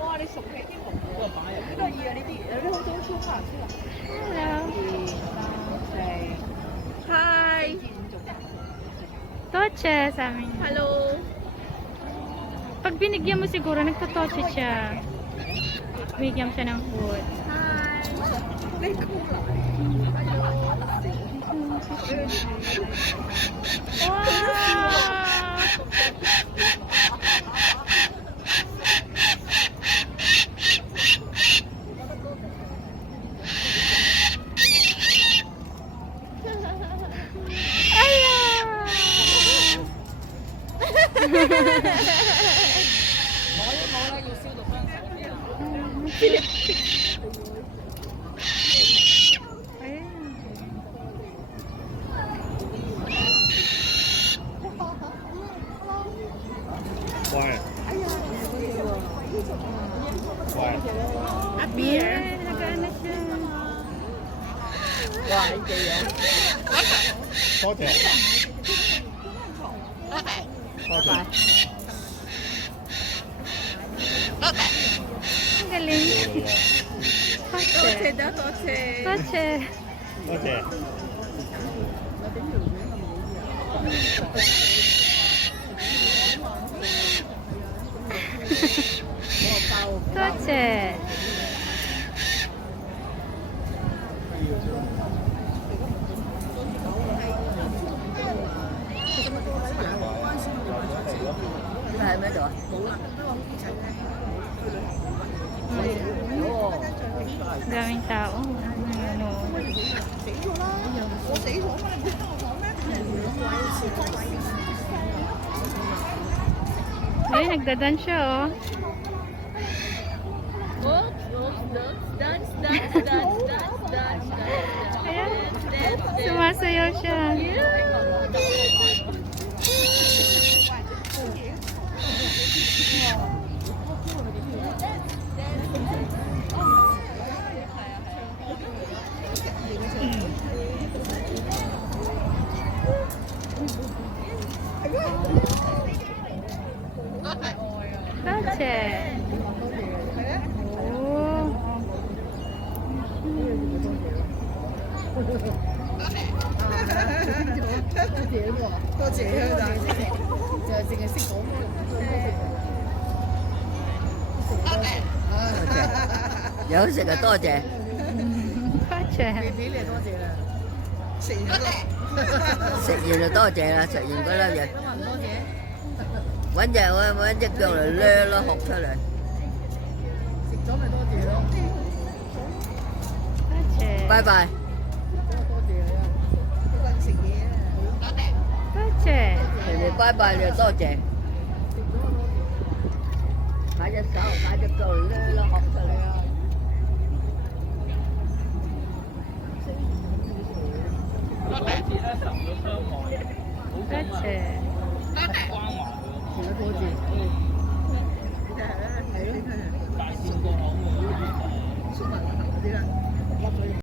哇！你熟起啲紅呢個易啊！呢啲有啲好中超拍出嚟。Hi. Toche sa amin. Hello. Pag binigyan mo siguro, nagtotoche siya. Bigyan mo siya ng food. Hi. Lấy cool lại. Why? Why? A beer. Nag-ano siya. Wow, kỳ vậy. Có thể. Có thể. Ang galing. Toche Toche. đó, toche. Toche. Có thể. Toche. Là mấy độ? Daming tao. Ano. Ay, nagdadan siya, oh. Oops, oops, dance, dance, dance, dance, dance, dance, dance. Ayan. Dance, dance. Sumasayaw siya. Toche. Oh.多謝佢哋，就係淨係識講有食啊，多謝。Toche. 俾你多謝啦，食完啦，食完就多謝啦，食完嗰粒嘢。多謝。揾隻腳嚟掠咯，學出嚟。食咗咪多謝咯。Toche. 拜拜。多謝你啊！好撚食嘢啊！ Toche. 人哋拜拜你就多謝。擺隻手，擺隻腳嚟掠咯，學出嚟啊！ Toche. 多謝。